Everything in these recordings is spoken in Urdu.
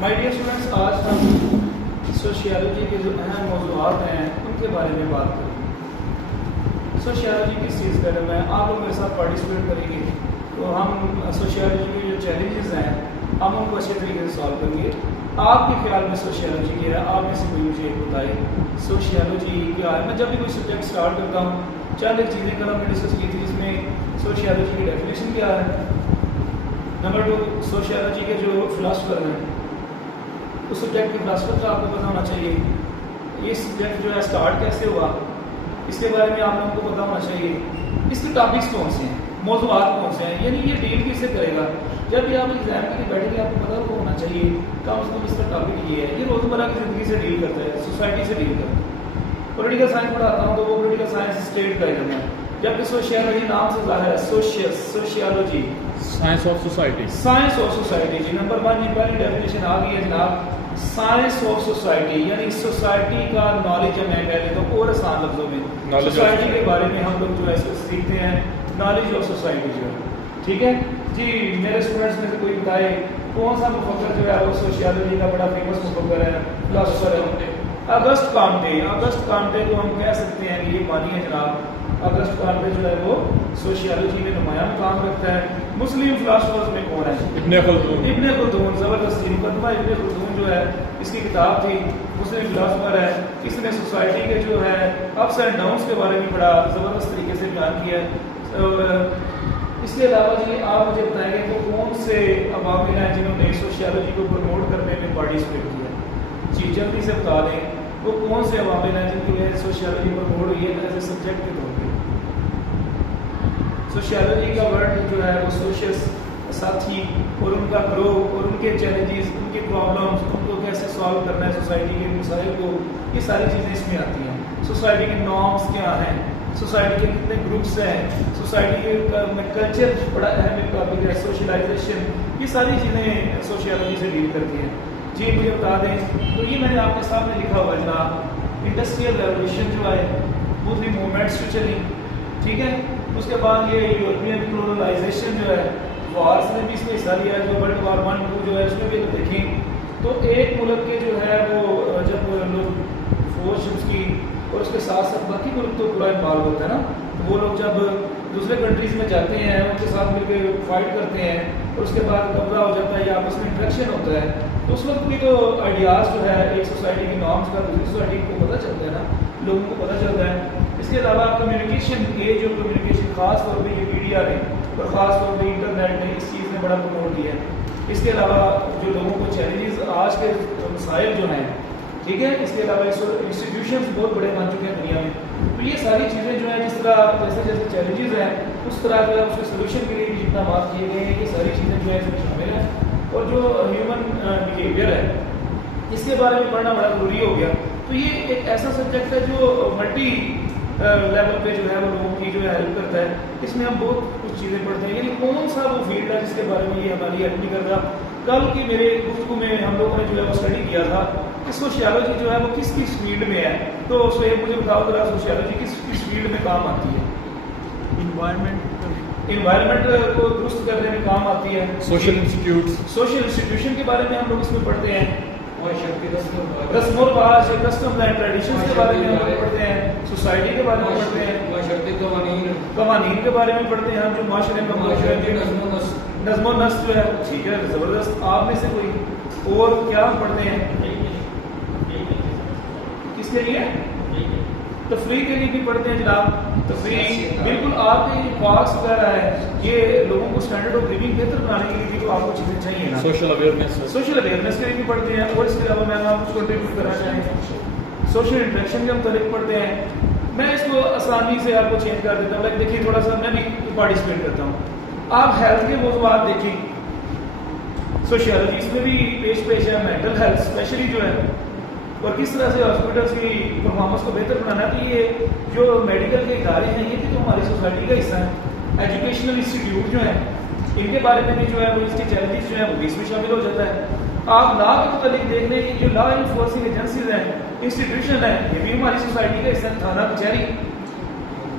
مائی ڈیئر اسٹوڈنٹس، آج ہم سوشیالوجی کے جو اہم موضوعات ہیں ان کے بارے میں بات کریں گے۔ سوشیالوجی کس چیز کا علم ہے؟ آپ لوگ میرے ساتھ پارٹیسپیٹ کریں گے تو ہم سوشیالوجی کے جو چیلنجز ہیں ہم ان کو اچھے طریقے سے سالو کریں گے۔ آپ کے خیال میں سوشیالوجی کیا ہے؟ آپ میں سے کوئی مجھے ایک بتائے سوشیالوجی کیا ہے؟ میں جب بھی کوئی سبجیکٹ اسٹارٹ کرتا ہوں چند ایک چیزیں کل ہم نے ڈسکس کی تھی، جس میں سوشیالوجی کی ڈیفینیشن کیا ہے، نمبر 2 سوشیالوجی کے جو فلاسفر ہیں اس سبجیکٹ کے فلاسفر کا آپ کو پتہ ہونا چاہیے، یہ سبجیکٹ جو ہے اسٹارٹ کیسے ہوا اس کے بارے میں آپ لوگوں کو پتہ ہونا چاہیے، اس کے ٹاپکس کون سے ہیں، موضوعات کون سے ہیں، یعنی یہ ڈیل کس سے کرے گا۔ جب بھی آپ ایگزام کے لیے بیٹھیں گے آپ کو پتہ ہونا چاہیے کم از کم اس کا ٹاپک یہ ہے، یہ روزمرہ کی زندگی سے ڈیل کرتا ہے، سوسائٹی سے ڈیل کرتا ہے۔ پولیٹیکل سائنس پڑھاتا ہوں تو وہ پولیٹیکل سائنس اسٹیٹ کا علم ہے، جبکہ سوشیالوجی نام سے ظاہر ہے، sociology science of society, science of society. جی نمبر 1 یہ پہلی ڈیفینیشن آ گئی ہے جناب، سائنس آف سوسائٹی، یعنی سوسائٹی کا نالج ہے۔ میں کہہ دیتا ہوں اور آسان لفظوں میں سوسائٹی کے بارے میں ہم لوگ جو ہے اس کو سیکھتے ہیں، نالج آف سوسائٹی جو ہے، ٹھیک ہے جی۔ میرے اسٹوڈنٹس میں سے کوئی بتائے کون سا مفکر جو ہے وہ سوشیالوجی کا بڑا فیمس مفکر ہے، فلاسفر ہے؟ اگسٹ کامٹے۔ اگسٹ کامٹے کو ہم کہہ سکتے ہیں کہ یہ مانی ہے جناب، اگسٹ کامٹے جو ہے وہ سوشیالوجی میں نمایاں مقام رکھتا ہے۔ مسلم فلاسفرز میں کون ہے؟ ابن خلدون۔ ابن خلدون، زبردست مقدمہ ابن خلدون جو ہے اس کی کتاب تھی، مسلم فلاسفر ہے، اس نے سوسائٹی کے جو ہے اپس اینڈ ڈاؤنس کے بارے میں بڑا زبردست طریقے سے بیان کیا ہے۔ اور اس کے علاوہ جی آپ مجھے بتائیں گے تو کون سے عوامل ہیں جنہوں نے سوشیالوجی کو پروموٹ کرنے میں پارٹیسپیٹ کیا ہے؟ جی جلدی سے بتا دیں وہ کون سے عوامل ہیں جن کی وجہ سے سوشیالوجی پروموٹ ہوئی ہے ایز اے سبجیکٹ کے طور پہ۔ سوشیالوجی کا ورڈ جو ہے وہ سوشس، ساتھی، اور ان کا گروہ اور ان کے چیلنجز، ان کے پرابلمس، ان کو کیسے سالو کرنا ہے، سوسائٹی کے مسائل کو، یہ ساری چیزیں اس میں آتی ہیں۔ سوسائٹی کے نارمس کیا ہیں، سوسائٹی کے کتنے گروپس ہیں، سوسائٹی میں کلچر بڑا اہم ایک ٹاپک ہے، سوشلائزیشن، یہ ساری چیزیں سوشیالوجی سے ڈیل کرتی ہیں۔ جی مجھے بتا دیں تو یہ میں نے آپ کے سامنے لکھا ہوا ہے جناب، انڈسٹریل ریولیوشن جو آئے، دوسری موومنٹس جو چلی، ٹھیک ہے، اس کے بعد یہ یورپین کولونائزیشن جو ہے، وارس نے بھی اس میں حصہ لیا ہے، جو ورلڈ وار 1 2 جو ہے اس میں بھی اگر دیکھیں تو ایک ملک کے جو ہے وہ جب لوگ فوج اس کی اور اس کے ساتھ ساتھ باقی ملک تو پورا انوالو ہوتا ہے نا، تو وہ لوگ جب دوسرے کنٹریز میں جاتے ہیں ان کے ساتھ مل کے فائٹ کرتے ہیں اور اس کے بعد قبضہ ہو جاتا ہے یا آپس میں انٹریکشن ہوتا ہے، تو اس وقت کی تو آئیڈیاز جو ہے ایک سوسائٹی کی نارمس کا دوسری سوسائٹی کو پتہ چلتا ہے نا، لوگوں کو پتہ چلتا ہے۔ اس کے علاوہ کمیونیکیشن، ایج اور کمیونیکیشن، خاص طور پہ یہ میڈیا نے اور خاص طور پہ انٹرنیٹ نے اس چیز نے بڑا پروموٹ کیا ہے۔ اس کے علاوہ جو لوگوں کو چیلنجز آج کے مسائل جو ہیں، ٹھیک ہے، اس کے علاوہ انسٹیٹیوشنز بہت بڑے بن چکے ہیں دنیا میں، تو یہ ساری چیزیں جو ہیں جس طرح جیسے جیسے چیلنجز ہیں اس طرح جو ہے اس کے سولوشن کے لیے بھی جتنا بات کیے گئے ہیں، یہ ساری چیزیں جو ہے اس میں شامل ہیں۔ اور جو ہیومن بیہیویئر ہے اس کے بارے میں پڑھنا بڑا ضروری ہو گیا، تو یہ ایک ایسا سبجیکٹ ہے جو ملٹی لیول پہ جو ہے وہ لوگوں کی جو ہے ہیلپ کرتا ہے۔ اس میں ہم بہت کچھ چیزیں پڑھتے ہیں، یعنی کون سا وہ فیلڈ ہے جس کے بارے میں یہ ہماری ہیلپ نہیں کرتا۔ کل کی میرے گفتگو میں ہم لوگوں نے جو ہے وہ اسٹڈی کیا تھا کہ سوشیالوجی جو ہے وہ کس کس فیلڈ میں ہے، تو سہیب مجھے بتاؤ ذرا سوشیالوجی کس کس فیلڈ میں کام آتی ہے؟ انوائرمنٹ کو درست کرنے میں کام آتی ہے، سوشل انسٹیٹیوٹس، سوشل انسٹیٹیوشن کے بارے میں ہم لوگ اس میں پڑھتے ہیں، رسم و رواج، کسٹم اینڈ ٹریڈیشنز کے بارے میں ہم لوگ پڑھتے ہیں، سوسائٹی کے بارے میں پڑھتے ہیں، قوانین کے بارے میں پڑھتے ہیں، ہم جو معاشرے میں نظم و نسق جو ہے، ٹھیک ہے زبردست۔ آپ میں سے کوئی اور کیا ہم پڑھتے ہیں؟ کس کے لیے؟ تفریح کے لیے بھی پڑھتے ہیں جناب، تفریح بالکل آپ کے پارکس وغیرہ ہے، یہ لوگوں کو اسٹینڈرڈ آف لیونگ بہتر بنانے کے لیے بھی تو آپ کو چیزیں چاہیے نا، سوشل اویئرنیس، سوشل اویئرنیس کے لیے بھی پڑھتے ہیں۔ اور اس کے علاوہ میں آپ کچھ کنٹریبیوٹ کرنا چاہیں، سوشل انٹریکشن کے متعلق پڑھتے ہیں۔ میں اس کو آسانی سے آپ کو چینج کر دیتا ہوں، لیکن دیکھیے تھوڑا سا میں بھی پارٹیسپیٹ کرتا ہوں۔ آپ ہیلتھ کے موضوعات دیکھیں، سوشیالوجی اس میں بھی پیش ہے، مینٹل ہیلتھ اسپیشلی جو ہے، اور کس طرح سے ہاسپٹلس کی پرفارمنس کو بہتر بنانا ہے۔ تو یہ جو میڈیکل کے ادارے ہیں یہ بھی تو ہماری سوسائٹی کا حصہ ہیں، ایجوکیشنل انسٹیٹیوٹ جو ہیں ان کے بارے میں بھی جو ہے وہ اس کے چیلنجز جو ہیں وہ بھی اس میں شامل ہو جاتا ہے۔ آپ لا کے متعلق دیکھ لیں کہ جو لا انفورسنگ ایجنسیز ہیں، انسٹیٹیوشن ہیں، یہ بھی ہماری سوسائٹی کا حصہ ہے، تھانہ کچہری،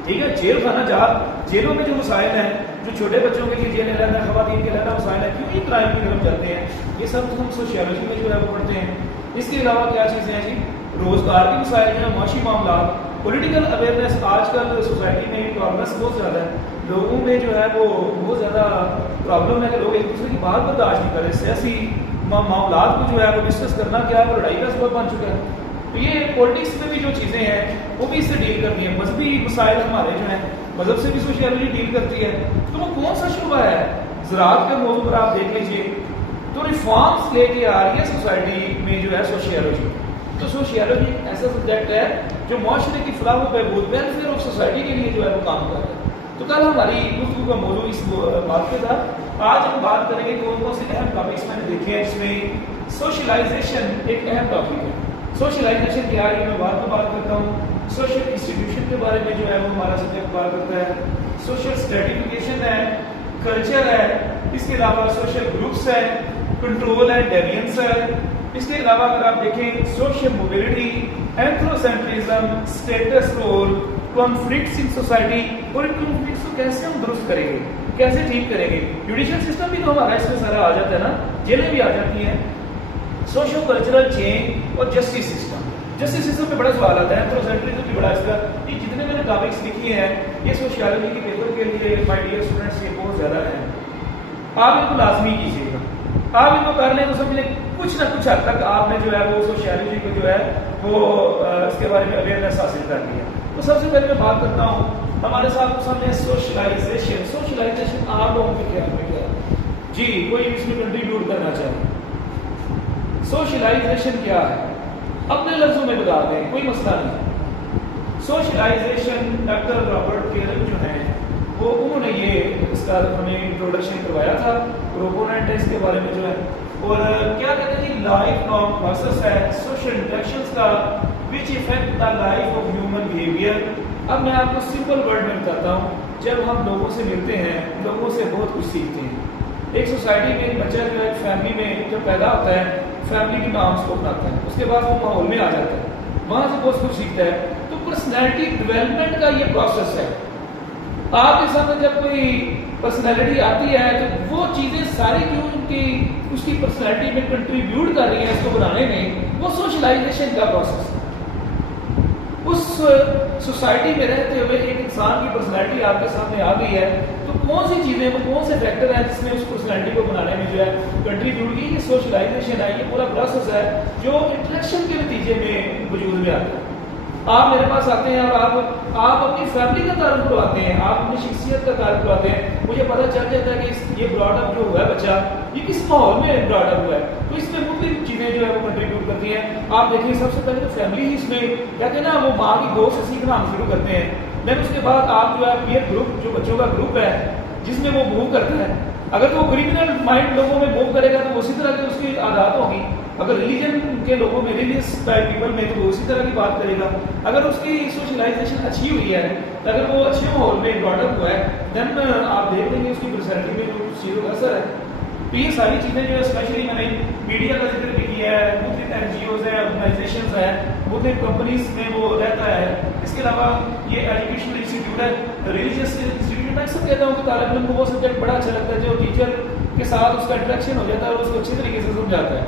ٹھیک ہے، جیل خانہ جات، جیلوں میں جو مسائل ہیں جو چھوٹے بچوں کے لیے جیل علیحدہ ہے، خواتین کے علیحدہ مسائل ہیں، کیوں یہ کرائم کی طرف جاتے ہیں، یہ سب ہم سوشیالوجی میں جو ہے وہ پڑھتے ہیں. اس کے علاوہ کیا چیزیں ہیں جی، روزگار کے مسائل جو ہیں، معاشی معاملات، پولیٹیکل اویئرنیس. آج کل سوسائٹی میں ٹالرنس بہت زیادہ ہے، لوگوں میں جو ہے وہ بہت زیادہ پرابلم ہے کہ لوگ ایک دوسرے کی بات برداشت نہیں کر رہے. سیاسی معاملات کو جو ہے وہ ڈسکس کرنا کیا ہے، وہ لڑائی کا سبب بن چکا ہے. تو یہ پولیٹکس میں بھی جو چیزیں ہیں وہ بھی اس سے ڈیل کرتی ہیں. مذہبی مسائل ہمارے جو ہیں، مذہب سے بھی سوشیالوجی ڈیل کرتی ہے. تو وہ کون سا شعبہ ہے؟ زراعت کے موضوع پر آپ دیکھ لیجئے تو ریفارمس لے کے آ رہی ہے سوسائٹی میں جو ہے سوشیالوجی. تو سوشیالوجی ایسا سبجیکٹ ہے جو معاشرے کی فلاح و بہبود، ویلفیئر آف سوسائٹی کے لیے جو ہے وہ کام کر رہا ہے. تو کل ہماری گفتگو کا موضوع اس بات کے تھا. آج ہم بات کریں گے کون کون سے اہم ٹاپکس میں نے دیکھے ہیں. اس میں سوشلائزیشن ایک اہم ٹاپک ہے. سوشلائزیشن کیا ہے، میں بات کرتا ہوں. سوشل انسٹیٹیوشن کے بارے میں جو ہے وہ ہمارا سبجیکٹ بات کرتا ہے. سوشل اسٹریٹیفیکیشن ہے، کلچر ہے، اس کے علاوہ سوشل گروپس ہے، کنٹرول ہے، ڈیوینس ہے. اس کے علاوہ اگر آپ دیکھیں social mobility, anthropocentrism, status role, conflicts in society, اور ان کانفلکٹس کو کیسے ہم درست کریں گے، کیسے ٹھیک کریں گے. جوڈیشل سسٹم بھی تو ہمارا اس میں سارا آ جاتا ہے نا، جیلیں بھی آ جاتی ہیں. سوشل کلچرل چینج اور جسٹس سسٹم. جسٹس سسٹم پہ بڑا سوال آتا ہے، اینتھروسینٹرزم بھی بڑا. اس کا یہ جتنے میں نے ٹاپکس لکھے ہیں یہ سوشیالوجی کے پیپر کے لیے مائی ڈیئر اسٹوڈنٹس یہ بہت زیادہ ہے. آپ ان کو لازمی کیجیے گا. آپ ان کو کر لیں تو سمجھ لیں کچھ نہ کچھ حد تک آپ نے جو ہے وہ سوشیالوجی کو جو ہے وہ اس کے بارے میں اویئرنیس حاصل کر لی ہے. تو سب سے پہلے میں بات کرتا ہوں ہمارے سامنے سوشلائزیشن. سوشلائزیشن آپ لوگوں کے خیال میں کیا ہے جی؟ کوئی اس میں کنٹریبیوٹ کرنا چاہے؟ سوشلائزیشن کیا ہے؟ اپنے لفظوں میں بتا دیں، کوئی مسئلہ نہیں. سوشلائزیشن ڈاکٹر رابرٹ کیرل جو ہیں وہ انہوں نے یہ اس کا ہمیں انٹروڈکشن کروایا تھا. پروپوننٹ ہے اس کے بارے میں جو ہے، اور کیا کہتے ہیں لائف لانگ پروسیس ہے سوشل انٹریکشنز کا which affect the life of human behavior. اب میں آپ کو سمپل ورڈ میں بتاتا ہوں. جب ہم لوگوں سے ملتے ہیں، لوگوں سے بہت کچھ سیکھتے ہیں. ایک سوسائٹی میں ایک بچہ جو ہے فیملی میں جب پیدا ہوتا ہے، فیملی کی نامس کو اپناتا ہے، اس کے بعد وہ ماحول میں آ جاتا ہے، وہاں سے بہت کچھ سیکھتا ہے. تو پرسنالٹی ڈیولپمنٹ کا یہ پروسیس ہے. آپ کے سامنے جب کوئی پرسنالٹی آتی ہے تو وہ چیزیں ساری جو ان کی اس کی پرسنالٹی میں کنٹریبیوٹ کر رہی ہیں اس کو بنانے میں، وہ سوشلائزیشن کا پروسیس ہے. اس سوسائٹی میں رہتے ہوئے ایک انسان کی پرسنالٹی آپ کے سامنے آ گئی ہے تو کون سی چیزیں، وہ کون سے فیکٹر ہیں جس نے اس پرسنالٹی کو بنانے میں جو ہے کنٹریبیوٹ کی؟ یہ سوشلائزیشن ہے. یہ پورا پروسیس ہے جو انٹریکشن کے نتیجے میں وجود میں آتا ہے. آپ میرے پاس آتے ہیں اور آپ اپنی فیملی کا تعارف کرواتے ہیں، آپ اپنی شخصیت کا تعارف کرواتے ہیں. مجھے پتہ چل جاتا ہے کہ یہ براڈ اپ جو ہوا ہے بچہ یہ کس ماحول میں براڈ اپ ہوا ہے. تو اس میں مختلف چیزیں جو ہے وہ کنٹریبیوٹ کرتی ہیں. آپ دیکھیں سب سے پہلے تو فیملی ہی اس میں کہتے ہیں نا، وہ ماں کی گود سے سیکھنا ہم شروع کرتے ہیں. دین اس کے بعد آپ جو ہے پیئر گروپ، جو بچوں کا گروپ ہے جس میں وہ موو کرتا ہے. اگر وہ کریمنل مائنڈ لوگوں میں موو کرے گا تو اسی طرح کی اس کی عادات ہوگی. اگر ریلیجن کے لوگوں میں، ریلیجس پیپل میں، تو وہ اسی طرح کی بات کرے گا. اگر اس کی سوشلائزیشن اچھی ہوئی ہے، اگر وہ اچھے ماحول میں براڈ اپ ہوا ہے، دین آپ دیکھ لیں گے اس کی پرسنالٹی میں جو چیزوں کا اثر ہے. تو یہ ساری چیزیں جو ہے اسپیشلی میں نے میڈیا کا ذکر بھی کیا ہے، مختلف این جی اوز ہیں، آرگنائزیشنز ہیں، مختلف کمپنیز میں وہ رہتا ہے. اس کے علاوہ یہ ایجوکیشنل انسٹیٹیوٹ ہے، ریلیجیس انسٹیٹیوٹ. میں اکثر کہتا ہوں کہ طالب علم کو وہ سبجیکٹ بڑا اچھا لگتا ہے جو ٹیچر کے ساتھ اس کا انٹریکشن ہو جاتا ہے اور اس کو اچھی طریقے سے سمجھاتا ہے،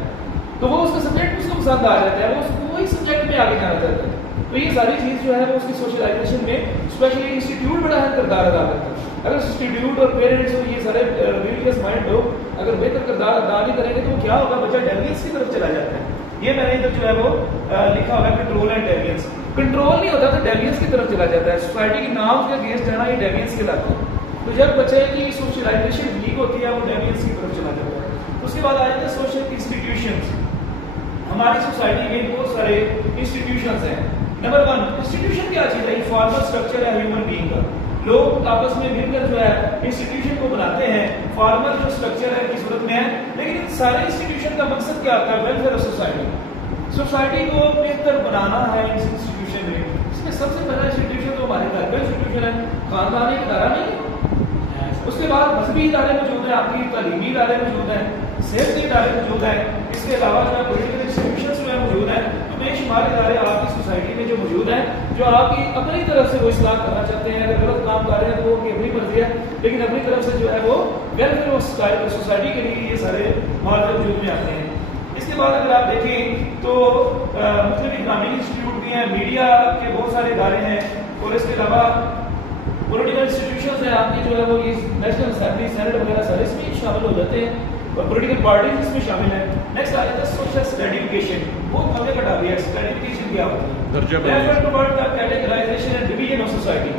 تو وہ اس کا سبجیکٹ اس کو پسند آ جاتا ہے، وہ وہی سبجیکٹ میں آگے جانا چاہتا ہے. تو یہ ساری چیز جو ہے وہ اس کی سوشلائزیشن میں اسپیشلی انسٹیٹیوٹ بڑا اہم کردار ادا کرتا ہے. اگر انسٹیٹیوٹ اور پیرنٹس اور یہ سارے ریلیجیس مائنڈ لوگ اگر بہتر کردار ادا نہیں کریں گے تو وہ کیا ہوگا؟ بچہ ڈیوینس کی طرف چلا جاتا ہے. یہ میں نے ادھر جو ہے وہ لکھا ہوا ہے کنٹرول اینڈ ڈیوینس. کنٹرول نہیں ہوتا تو ڈیوینس کی طرف چلا جاتا ہے. سوسائٹی کی نارمز کے اگینسٹ جانا یہ ڈیوینس کہلاتا ہے. تو جب بچے کی سوشلائزیشن ویک ہوتی ہے وہ ڈیوینس کی طرف چلا جاتا ہے. اس کے بعد آ جاتے ہیں سوشل انسٹیٹیوشنز. ہماری سوسائٹی میں بہت سارے انسٹیٹیوشنز ہیں. نمبر 1 انسٹیٹیوشن کیا چیز ہے؟ فارمل اسٹرکچر ہے ہیومن بینگ کا. لوگ آپس میں مل کر جو ہے انسٹیٹیوشن کو بناتے ہیں، فارمل جو اسٹرکچر ہے کی صورت میں ہے. لیکن سارے انسٹیٹیوشن کا مقصد کیا ہوتا ہے؟ Welfare of society. سوسائٹی کو بہتر بنانا ہے اس انسٹیٹیوشن میں. اس میں سب سے پہلا انسٹیٹیوشن تو ہمارے گھر کا انسٹیٹیوشن ہے. خاندان ایک ادارہ نہیں ہے. اس کے بعد مذہبی ادارے موجود ہیں، آپ کی تعلیمی ادارے موجود ہیں، صحت کے ادارے موجود ہیں، اس کے علاوہ جو ہے پولیٹیکل انسٹیٹیوشنز جو ہے موجود ہیں، تو بے شمار ادارے آپ کی سوسائٹی میں جو موجود ہیں جو آپ کی اپنی طرف سے وہ اصلاح کرنا چاہتے ہیں. اگر غلط کام کر رہے ہیں تو وہ ان کی اپنی مرضی ہے، لیکن اپنی طرف سے جو ہے وہ ویلفیئر آف سوسائٹی کے لیے یہ سارے معاہدے وجود میں آتے ہیں. اس کے بعد اگر آپ دیکھیں تو مختلف اکنامک انسٹیٹیوٹ بھی ہیں، میڈیا کے بہت سارے ادارے ہیں، اور اس کے علاوہ پولیٹیکل انسٹیٹیوشنز ہیں آپ کی جو ہے وہ یہ نیشنل اسمبلی، سینٹ وغیرہ سارے اس میں شامل ہو جاتے ہیں، اور پولیٹیکل پارٹیز اس میں شامل ہیں. نیکسٹ آ جاتا ہے سوشل اسٹریٹیفکیشن. بہت مزے کا ٹاپک ہے. اسٹریٹیفکیشن کیا ہوتی ہے؟ Categorization and division of society.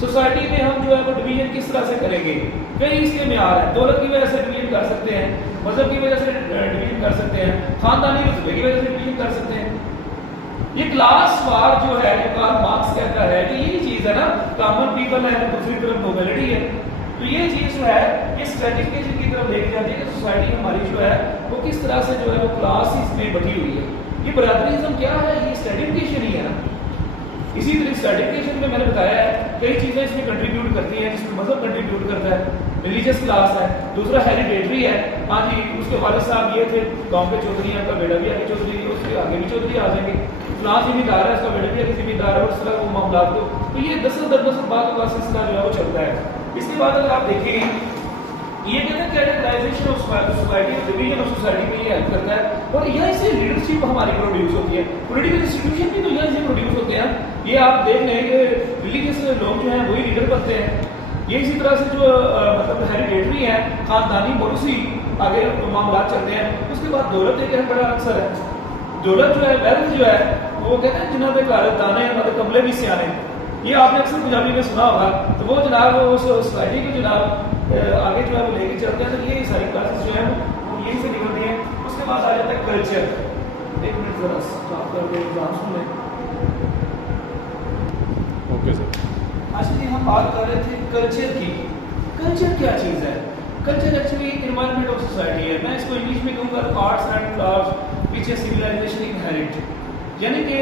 Society میں ہم جو ہے وہ ڈویژن کس طرح سے کریں گے؟ کئی اس کے معیار ہیں. دولت کی وجہ سے ڈویژن کر سکتے ہیں، مذہب کی وجہ سے ڈویژن کر سکتے ہیں، خاندانی رتبے کی وجہ سے ڈویژن کر سکتے ہیں. یہ کلاس وار جو ہے جو کارل مارکس کہتا ہے کہ یہی چیز ہے نا، کامن پیپل ہے، دوسری طرف نوبلٹی ہے. تو یہ چیز جو ہے یہ اسٹریٹیفکیشن کی طرف لے کے جاتی ہے کہ سوسائٹی ہماری جو ہے وہ کس طرح سے جو ہے وہ کلاسز میں بٹی ہوئی ہے. یہ برادریزم کیا ہے؟ یہ اسٹریٹیفکیشن ہی ہے نا. اسی طرح اسٹریٹیفکیشن میں نے بتایا ہے کئی چیزیں اس میں کنٹریبیوٹ کرتی ہیں، جس میں مذہب کنٹریبیوٹ کرتا ہے، ریلیجیس کلاس ہے، دوسرا ہیریڈیٹری ہے. ہاں جی، اس کے والد صاحب یہ تھے گاؤں کے چودھری ہیں، کا بیٹا بھی آگے چودھری، اس کے آگے بھی چودھری آ جائیں گے، فلاں ذمہ دار ہے، اس کا بیٹا بھی آگے ذمہ دار ہے، اور اس طرح وہ معاملات کو. تو یہ نسل در نسل بعد کا سلسلہ جو ہے وہ چلتا ہے. اس کے بعد اگر آپ دیکھیں یہ کہتے ہیں categorization of society, division of society میں یہ ہیلپ کرتا ہے، اور یہیں سے لیڈرشپ ہماری پروڈیوس ہوتی ہے. پولیٹیکل انسٹیٹیوشن بھی تو یہیں سے پروڈیوس ہوتے ہیں. یہ آپ دیکھ لیں کہ ریلیجیس لوگ جو ہیں وہی لیڈر بنتے ہیں. یہ اسی طرح سے جو مطلب ہیریڈیٹری ہیں، خاندانی موروثی آگے معاملات چلتے ہیں. اس کے بعد دولت ایک اہم بڑا عنصر ہے. دولت جو ہے، ویلتھ جو ہے، وہ کہتے ہیں جنہوں نے گھر دانے مطلب کملے بھی سیانے. یہ آپ نے اکثر پنجابی میں سنا ہوگا. تو وہ جناب اس سوسائٹی کو جناب آگے جو ہے وہ لے کے چلتے ہیں. تو یہ ساری کلاسز جو ہیں وہ یہیں سے نکلتی ہیں. اس کے بعد آ جاتا ہے کلچر. ایک منٹ ذرا اسٹاپ کر کے ایگزام سن لیں. Okay sir. اچھا جی، ہم بات کر رہے تھے کلچر کی. کلچر کیا چیز ہے؟ Culture actually environment of society ہے. میں اس کو انگلش میں کہوں گا arts and crafts which a civilization inherit. یعنی کہ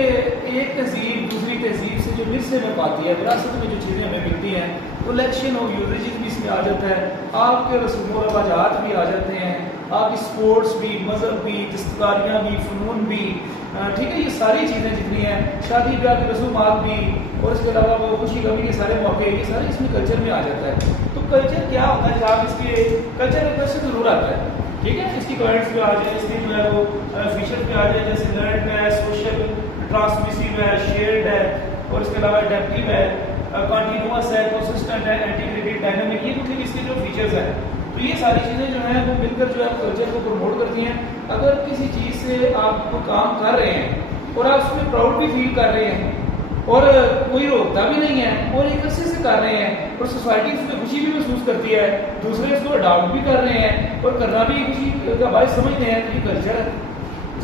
ایک تہذیب دوسری تہذیب سے جو ورثے میں پاتی ہے، وراثت میں جو چیزیں ہمیں ملتی ہیں، کلیکشن اور یوزیج بھی اس میں آ جاتا ہے. آپ کے رسوم و رواجات بھی آ جاتے ہیں، آپ کی اسپورٹس بھی، مذہب بھی، دستکاریاں بھی، فنون بھی، ٹھیک ہے. یہ ساری چیزیں جتنی ہیں، شادی بیاہ کے رسومات بھی، اور اس کے علاوہ وہ خوشی غمی کے سارے موقع، یہ سارے اس میں کلچر میں آ جاتا ہے. تو کلچر کیا ہوتا ہے؟ جب آپ اس کے کلچر ایک سے ضرور آتا ہے، ٹھیک ہے. اس کی کوائنٹس پہ آ جائے، اس کی جو ہے وہ فیچر پہ آ جائے، جیسے لرنڈ ہے، سوشل ٹرانسمیسیو ہے، شیئرڈ ہے، اور اس کے علاوہ اڈیپٹیو ہے، کنٹینیوس ہے، کنسسٹنٹ ہے، انٹیگریٹڈ، ڈائنامک. یہ مختلف اس کے جو فیچرز ہیں. تو یہ ساری چیزیں جو ہیں وہ مل کر جو ہے کلچر کو پروموٹ کرتی ہیں. اگر کسی چیز سے آپ کو کام کر رہے ہیں اور آپ اس میں پراؤڈ بھی فیل کر رہے ہیں اور کوئی روکتا بھی نہیں ہے اور ایک عرصے سے کر رہے ہیں اور سوسائٹی اس میں خوشی بھی محسوس کرتی ہے، دوسرے اس کو اڈاپٹ بھی کر رہے ہیں اور کرنا بھی خوشی کا باعث سمجھتے ہیں، تو یہ کلچر ہے.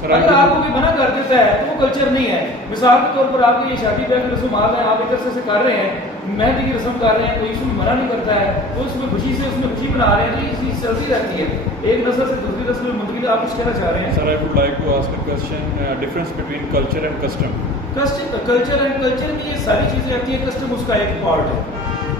اگر آپ کو کوئی منع کر دیتا ہے تو وہ کلچر نہیں ہے. مثال کے طور پر آپ کی یہ شادی بیاہ کے رسومات ہیں، آپ ایک عرصے سے کر رہے ہیں، مہندی کی رسم کر رہے ہیں، کوئی اس میں منع نہیں کرتا ہے، تو اس میں خوشی سے اس میں خوشی بنا رہے ہیں. تو یہ چیز چلتی رہتی ہے، ایک نسل سے دوسری نسل میں منتقل. آپ کچھ کہنا چاہ رہے ہیں؟ Sir I would like to ask a question, difference between culture and custom. Culture and culture میں یہ ساری چیزیں آتی ہیں. کسٹم اس کا ایک پارٹ ہے.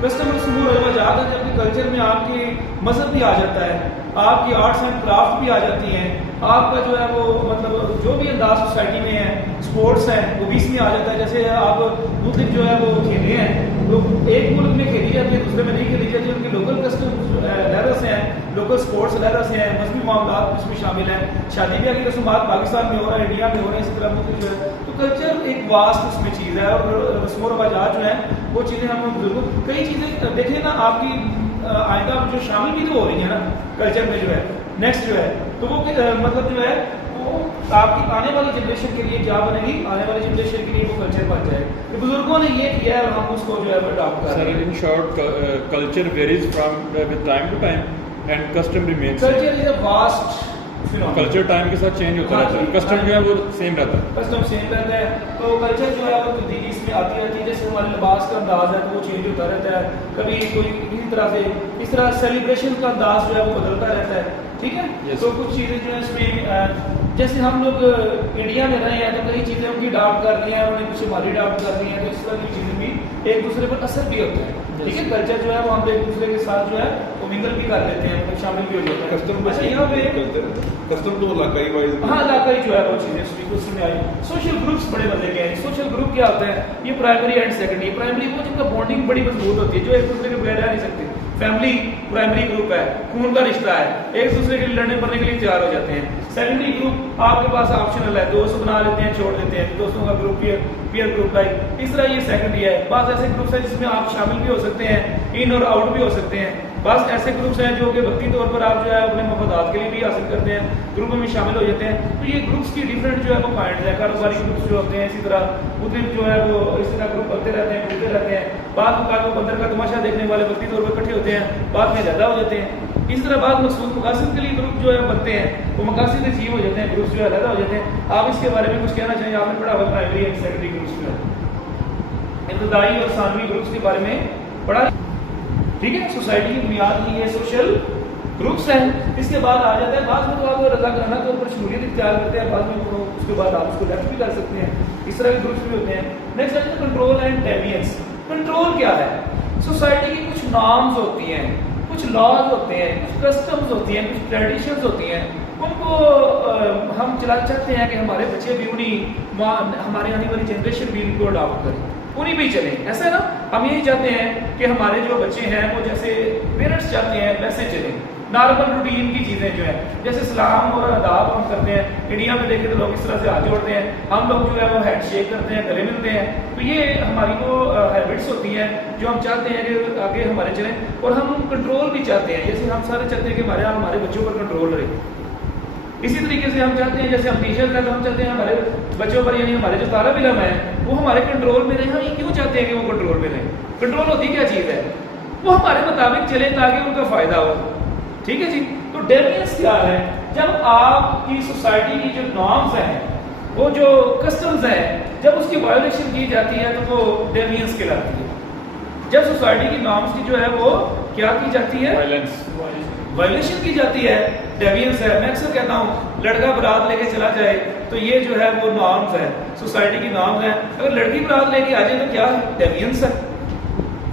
کسٹم رسوم و رواجات ہیں، جبکہ کلچر میں آپ کی مذہب بھی آ جاتا ہے، آپ کی آرٹس اینڈ کرافٹ بھی آ جاتی ہیں، آپ کا جو ہے وہ مطلب جو بھی انداز سوسائٹی میں ہے، اسپورٹس ہیں وہ بھی اس میں آ جاتا ہے. جیسے آپ مختلف جو ہے وہ کھیلے ہیں، تو ایک ملک میں کھیلی جاتی ہے، دوسرے میں نہیں کھیلی جاتی. ان کے لوکل کسٹم لہروں سے ہیں، لوکل اسپورٹس لہروں سے ہیں، مذہبی معاملات اس میں شامل ہیں. شادی بیاہ کی رسومات پاکستان میں ہو رہا ہے، انڈیا میں ہو رہے ہیں، اس طرح مختلف جو ہے. تو کلچر ایک واسط اس میں چیز ہے، اور رسم و رواجات جو ہیں وہ چیزیں ہم بزرگ کئی چیزیں دیکھیں نا آپ کی آئندہ جو شامل بھی تو ہو رہی ہیں نا کلچر میں جو ہے. نیکسٹ جو ہے تو وہ مطلب جو ہے وہ آپ کی آنے والی جنریشن کے لیے کیا بنے گی، آنے والی جنریشن کے لیے وہ کلچر بن جائے. بزرگوں نے یہ کیا ہے اور ہم اس کو جو ہے وہ اڈاپٹ کر رہے ہیں. In short culture varies from with time to time and custom remains. Culture is a vast culture time کے ساتھ چینج ہوتا رہتا ہے، کسٹم جو ہے وہ سیم رہتا ہے. کسٹم سیم رہتا ہے. تو کلچر جو ہے وہ تبدیلی اس میں آتی رہتی ہے. جیسے ہمارے لباس کا انداز ہے تو وہ چینج ہوتا رہتا ہے، کبھی کوئی کسی طرح سے اس طرح سیلیبریشن کا انداز جو ہے وہ بدلتا رہتا ہے. ٹھیک ہے. تو کچھ چیزیں جو ہیں اس میں جیسے ہم لوگ انڈیا میں رہے ہیں تو کئی چیزیں ان کی اڈاپٹ کر رہی ہیں، انہوں نے کچھ ہماری اڈاپٹ کر رہی ہیں، تو اس طرح کی چیزیں بھی ایک دوسرے پر اثر بھی ہوتا ہے. ٹھیک ہے, کلچر جو ہے وہ ہم ایک دوسرے کے ساتھ جو ہے وہ منگل بھی کر لیتے ہیں, مطلب شامل بھی ہو جاتا ہے. اچھا یہاں پہ کسٹم تو علاقائی وائز, ہاں علاقائی جو ہے وہ چیزیں اس میں آئی. سوشل گروپس بڑے مزے کے ہیں. سوشل گروپ کیا ہوتا ہے؟ یہ پرائمری اینڈ سیکنڈری. پرائمری وہ جن کا بانڈنگ بڑی مضبوط ہوتی ہے, جو ایک دوسرے کے بغیر رہ نہیں سکتے. فیملی پرائمری گروپ ہے, خون کا رشتہ ہے, ایک دوسرے کے لیے لڑنے پڑنے کے لیے تیار ہو جاتے ہیں. سیکنڈری گروپ آپ کے پاس آپشنل ہے, دوست بنا لیتے ہیں, چھوڑ دیتے ہیں, دوستوں کا گروپ پیئر گروپ لائک, اس طرح یہ سیکنڈری ہے. بعض ایسے گروپس ہیں جس میں آپ شامل بھی ہو سکتے ہیں, ان اور آؤٹ بھی ہو سکتے ہیں. بعض ایسے گروپس ہیں جو کہ وقتی طور پر آپ جو ہے اپنے مفادات کے لیے بھی حاصل کرتے ہیں, گروپوں میں شامل ہو جاتے ہیں. تو یہ گروپس کی ڈفرینٹ جو ہے وہ پوائنٹس ہیں. کاروباری گروپس جو ہوتے ہیں اسی طرح مختلف جو ہے وہ اس طرح گروپ بنتے رہتے ہیں, بنتے رہتے ہیں. بعض اوقات وہ بندر کا تماشا دیکھنے والے وقتی طور پر اکٹھے ہوتے ہیں, بعد میں زیادہ ہو جاتے ہیں. اس طرح بعض مخصوص مقاصد کے لیے گروپ جو ہے بنتے ہیں, وہ مقاصد عجیب ہو جاتے ہیں, گروپس جو ہے علیحدہ ہو جاتے ہیں. آپ اس کے بارے میں کچھ کہنا چاہیں؟ آپ نے پڑھا ہوا پرائمری اینڈ سیکنڈری گروپس جو ہے, ابتدائی اور ثانوی گروپس کے بارے میں پڑھا. ٹھیک ہے, سوسائٹی کی بنیاد یہ سوشل گروپس ہیں. اس کے بعد آ جاتا ہے بعض میں تو آپ رضا کرنا طور پر شمولیت اختیار کرتے ہیں, بعض میں اس کے بعد آپ اس کو لیفٹ بھی کر سکتے ہیں. اس طرح کے گروپس بھی ہوتے ہیں. نیکسٹ آتا ہے کنٹرول اینڈ ڈیوینس. کنٹرول کیا ہے؟ سوسائٹی کی کچھ نارمز ہوتی ہیں, کچھ لاز ہوتے ہیں, کچھ کسٹمز ہوتی ہیں, کچھ ٹریڈیشنز ہوتی ہیں. ان کو ہم چلانا چاہتے ہیں کہ ہمارے بچے بھی انہیں, ہمارے آنے والی جنریشن بھی ان کو اڈاپٹ کریں, انہیں بھی چلیں. ایسا ہے نا, ہم یہی چاہتے ہیں کہ ہمارے جو بچے ہیں وہ جیسے پیرنٹس چاہتے ہیں ویسے چلیں. نارمل روٹین کی چیزیں جو ہیں, جیسے سلام اور آداب ہم کرتے ہیں, انڈیا میں دیکھیں تو لوگ اس طرح سے ہاتھ جوڑتے ہیں, ہم لوگ جو ہے وہ ہینڈ شیک کرتے ہیں, گلے ملتے ہیں. تو یہ ہماری وہ ہیبٹس ہوتی ہیں جو ہم چاہتے ہیں کہ آگے ہمارے چلیں. اور ہم کنٹرول بھی چاہتے ہیں, جیسے ہم سارے چاہتے ہیں کہ ہمارے بچوں پر کنٹرول رہے. اسی طریقے سے ہم چاہتے ہیں, جیسے ہم ٹیچر ہیں تو ہم چاہتے ہیں ہمارے بچوں پر, یعنی ہمارے جو طالب علم ہیں وہ ہمارے کنٹرول میں رہیں. ہم یہ کیوں چاہتے ہیں کہ وہ کنٹرول میں رہیں؟ کنٹرول ہوتی کیا چیز ہے؟ وہ ہمارے مطابق چلیں تاکہ ان کا فائدہ ہو. ٹھیک ہے جی. تو ڈیوینس کیا ہے؟ جب آپ کی سوسائٹی کی جو نارمز ہیں, وہ جو کسٹمز ہیں, جب اس کی وائلیشن کی جاتی ہے تو وہ ڈیوینس کہلاتی ہے. جب سوسائٹی کی نارمز کی جو ہے وہ کیا کی جاتی ہے؟ وائلیشن کی جاتی ہے, ڈیوینس ہے. میں اکثر کہتا ہوں لڑکا برات لے کے چلا جائے تو یہ جو ہے وہ نارمز ہے, سوسائٹی کی نارمز ہے. اگر لڑکی برات لے کے آ جائے تو کیا ہے؟ ڈیوینس ہے.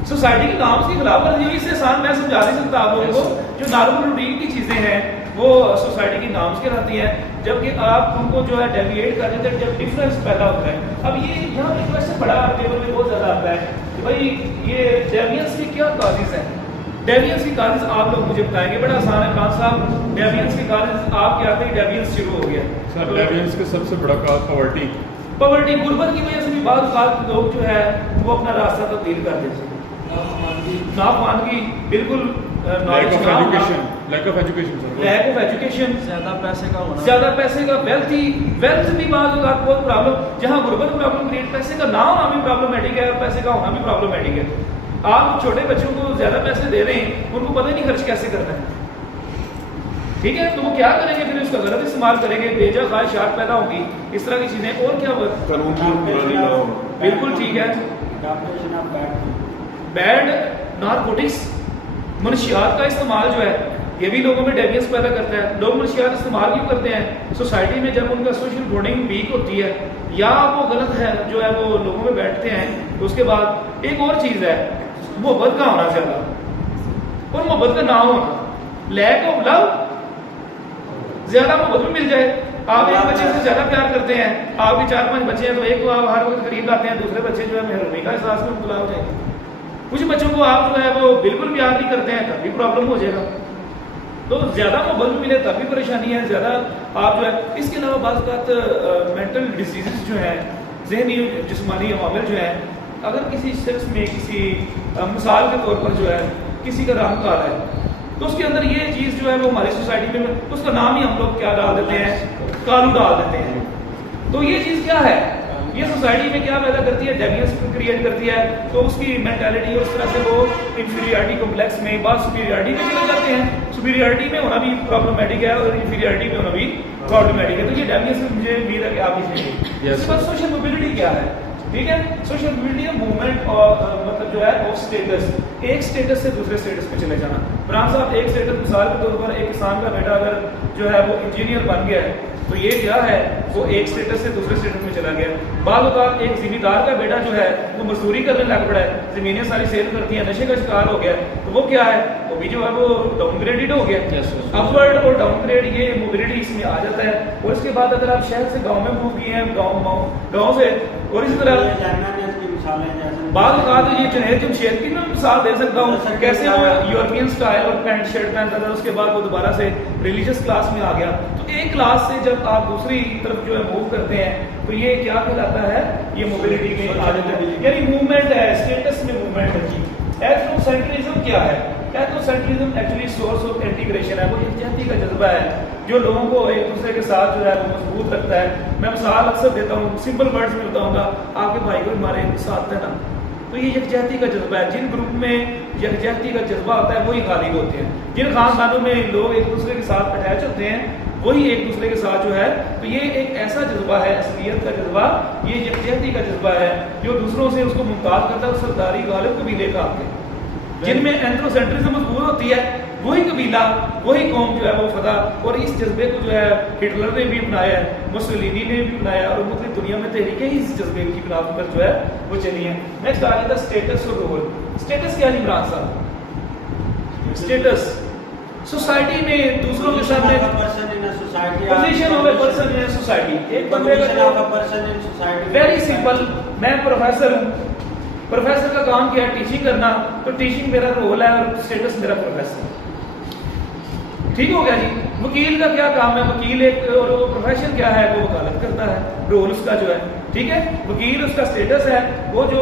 سوسائٹی کی نارمز کی خلاف ورزی ہوئی. اس سے آسان میں سمجھا نہیں سکتا آپ لوگوں کو. جو نارمل روٹین کی چیزیں ہیں وہ سوسائٹی کی نارمز کہلاتی ہیں, جبکہ آپ ان کو جو ہے ڈیویٹ کر دیتے ہیں جب ڈفرینس پیدا ہوتا ہے. اب یہ یہاں ایک ویسے بڑا ٹیبل میں بہت زیادہ آتا ہے کہ بھائی یہ ڈیوینس کی کیا کازز ہیں. ڈیوینس کی کازز آپ لوگ مجھے بتائیں گے. بڑا آسان ہے خان صاحب, ڈیوینس کی کازز آپ کے آتے ہی ڈیوینس شروع ہو گیا. سر ڈیوینس کا سب سے بڑا کاز پاورٹی. پاورٹی, غربت کی وجہ سے بھی بعض اوقات لوگ جو ہے وہ اپنا راستہ تبدیل کر دیتے ہیں. ناخواندگی, بالکل لیک آف ایجوکیشن, زیادہ پیسے کا ہونا, زیادہ پیسے کا, ویلتھ بھی بعض اوقات بہت پرابلم. جہاں غربت پرابلم کریٹ, پیسے کا نہ ہونا بھی پرابلمٹک ہے اور پیسے کا ہونا بھی پرابلمٹک ہے. آپ چھوٹے بچوں کو زیادہ پیسے دے رہے ہیں, ان کو پتہ نہیں خرچ کیسے کرنا ہے. ٹھیک ہے, تو وہ کیا کریں گے؟ پھر اس کا غلط استعمال کریں گے, بے جا خواہشات پیدا ہوں گی, اس طرح کی چیزیں. اور کیا بالکل ٹھیک ہے, بیڈ نارکوٹکس, منشیات کا استعمال جو ہے یہ بھی لوگوں میں ڈیوینس پیدا کرتا ہے. لوگ منشیات استعمال کیوں کرتے ہیں؟ سوسائٹی میں جب ان کا سوشل بانڈنگ ویک ہوتی ہے یا وہ غلط ہے جو ہے وہ لوگوں میں بیٹھتے ہیں. اس کے بعد ایک اور چیز ہے, محبت کا ہونا زیادہ اور محبت کا نہ ہونا. لیک آف لو, زیادہ محبت بھی مل جائے. آپ ایک بچے سے زیادہ پیار کرتے ہیں, آپ کے 4-5 بچے ہیں تو ایک کو آپ ہر وقت قریب لاتے ہیں, دوسرے بچے جو ہے محرومی کا احساس میں مبتلا ہو جائے. کچھ بچوں کو آپ جو ہے وہ بالکل پیار نہیں کرتے ہیں, تب بھی پرابلم ہو جائے گا. تو زیادہ محبت بھی ملے تب بھی پریشانی ہے. زیادہ آپ جو ہے, اس کے علاوہ بعض اوقات مینٹل ڈیزیزز جو ہیں, ذہنی جسمانی عوامل جو ہیں, اگر کسی شخص میں کسی مثال کے طور پر جو ہے کسی کا رنگ کالا ہے تو اس کے اندر یہ چیز جو ہے وہ ہماری سوسائٹی میں اس کا نام ہی ہم لوگ کیا ڈال دیتے ہیں؟ کالو ڈال دیتے ہیں. تو یہ چیز کیا ہے؟ یہ سوسائٹی میں کیا پیدا کرتی ہے؟ ڈیوینس کریٹ کرتی ہے. تو اس کی مینٹالٹی اس طرح سے وہ انفیریئرٹی کمپلیکس میں, بعض سپیریئرٹی میں چلے جاتے ہیں. سپیریئرٹی میں ہونا بھی پرابلمٹک ہے اور انفیریئرٹی میں ہونا بھی پرابلمٹک ہے. تو یہ ڈیوینس مجھے امید ہے کہ آپ ہی سیکھیں. اس کے بعد سوشل موبلٹی کیا ہے؟ ٹھیک ہے. سوشل میڈیا موومنٹ اور مطلب جو ہے آف اسٹیٹس, ایک اسٹیٹس سے دوسرے اسٹیٹس پہ چلے جانا. فرحان صاحب ایک اسٹیٹس مثال کے طور پر ایک کسان کا بیٹا اگر جو ہے وہ انجینئر بن گیا ہے تو یہ کیا ہے, وہ ایک اسٹیٹس سے دوسرے اسٹیٹس میں چلا گیا. بعض اوقات ایک زمیندار کا بیٹا جو ہے وہ مزدوری کرنے لگ پڑا ہے, زمینیں ساری سیل کرتی ہیں, نشے کا شکار ہو گیا, تو وہ کیا ہے, وہ بھی جو ہے وہ ڈاؤن گریڈڈ ہو گیا. اپورڈ اور ڈاؤن گریڈ یہ موبلٹی اس میں آ جاتا ہے. اور اس کے بعد اگر آپ شہر سے گاؤں میں موو کیے ہیں, گاؤں سے, اور اسی طرح بعض اوقات یہ جنید جمشید کی میں مثال دے سکتا ہوں, کیسے وہ یورپین سٹائل اور پینٹ شرٹ پہنتا تھا, اس کے بعد وہ دوبارہ سے ریلیجس کلاس میں آ گیا. تو ایک کلاس سے جب آپ دوسری طرف جو ہے موو کرتے ہیں تو یہ کیا کہلاتا ہے, یہ موبلٹی میں آ جاتا ہے, یعنی موومنٹ ہے, اسٹیٹس میں موومنٹ ہے. جی ایتھنو سینٹرزم کیا ہے؟ Ethnocentrism actually source of integration ہے, وہ یکجہتی کا جذبہ ہے جو لوگوں کو ایک دوسرے کے ساتھ جو ہے وہ مضبوط رکھتا ہے. میں مثال اکثر دیتا ہوں, سمپل ورڈز میں بتاؤں گا, آپ کے بھائی کو ہمارے ساتھ ہے نا, تو یہ یکجہتی کا جذبہ ہے. جن گروپ میں یکجہتی کا جذبہ ہوتا ہے وہی غالب ہوتے ہیں. جن خاندانوں میں لوگ ایک دوسرے کے ساتھ اٹیچ ہوتے ہیں وہی ایک دوسرے کے ساتھ جو ہے, تو یہ ایک ایسا جذبہ ہے, اصلیت کا جذبہ, یہ یکجہتی کا جذبہ ہے جو دوسروں سے اس کو ممتاز کرتا ہے. سرداری غالب قبیلے کا آپ کے, جن میں اینتھروسینٹرزم مضبوط ہوتی ہے, وہی قبیلہ وہی قوم جو ہے وہ فتح. اور اس جذبے کو جو ہے ہٹلر نے بھی اپنایا ہے, مسولینی نے بھی اپنایا, اور مختلف دنیا میں تحریکیں اس جذبے کی بنا پر جو ہے وہ چلی ہیں. نیکسٹ آ جاتا ہے اسٹیٹس اور رول. اسٹیٹس کیا ہے عمران صاحب؟ اسٹیٹس سوسائٹی میں دوسروں کے سامنے position of a person in society. ایک بندے کا ویری سمپل, میں پروفیسر ہوں, پروفیسر کا کام کیا ہے ٹیچنگ کرنا, تو ٹیچنگ میرا رول ہے اور اسٹیٹس میرا پروفیسر. ٹھیک ہو گیا جی. وکیل کا کیا کام ہے, وکیل ایک, اور وہ پروفیشن کیا ہے, وہ وکالت کرتا ہے, رول اس کا جو ہے, ٹھیک ہے. وکیل اس کا اسٹیٹس ہے, وہ جو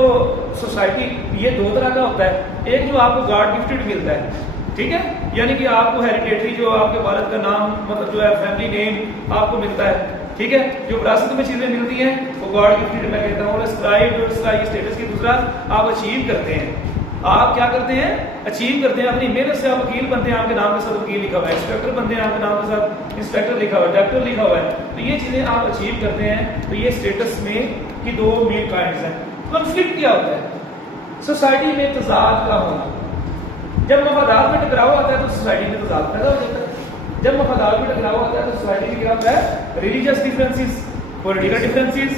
سوسائٹی, یہ دو طرح کا ہوتا ہے. ایک جو آپ کو گاڈ گفٹڈ ملتا ہے, ٹھیک ہے, یعنی کہ آپ کو ہیریڈیٹری جو آپ کے والد کا نام مطلب جو ہے فیملی نیم آپ کو ملتا ہے, ٹھیک ہے. جو وراثت میں چیزیں ملتی ہیں وہ گاڈ گفٹڈ میں کہتا ہوں. اور اسکرائب اور اس کا یہ اسٹیٹس کی دوسرا آپ اچیو کرتے ہیں. آپ کیا کرتے ہیں, اچیو کرتے ہیں اپنی محنت سے. آپ وکیل بنتے ہیں, آپ کے نام کے ساتھ وکیل لکھا ہوا ہے. انسپیکٹر بنتے ہیں, آپ کے نام کے ساتھ انسپیکٹر لکھا ہوا ہے, ڈاکٹر لکھا ہوا ہے. تو یہ چیزیں آپ اچیو کرتے ہیں. تو یہ اسٹیٹس میں کی دو مین کائنڈز ہیں. کنفلکٹ کیا ہوتا ہے؟ سوسائٹی میں تضاد کا ہونا. جب مفادات میں ٹکراؤ آتا ہے تو سوسائٹی میں تضاد پیدا ہو جاتا ہے. جب مفادات میں ٹکراؤ آتا ہے تو سوسائٹی میں کیا ہوتا ہے, religious differences, political differences,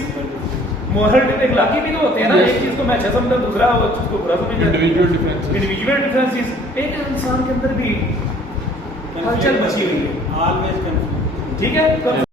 moral اخلاقی بھی تو ہوتے ہیں نا. ایک چیز کو میں اچھا سمجھتا ہوں, دوسرا وہ چیز کو برا سمجھتا ہے. Individual differences. ایک انسان کے اندر بھی ہلچل مچی ہوئی ہے, ٹھیک ہے.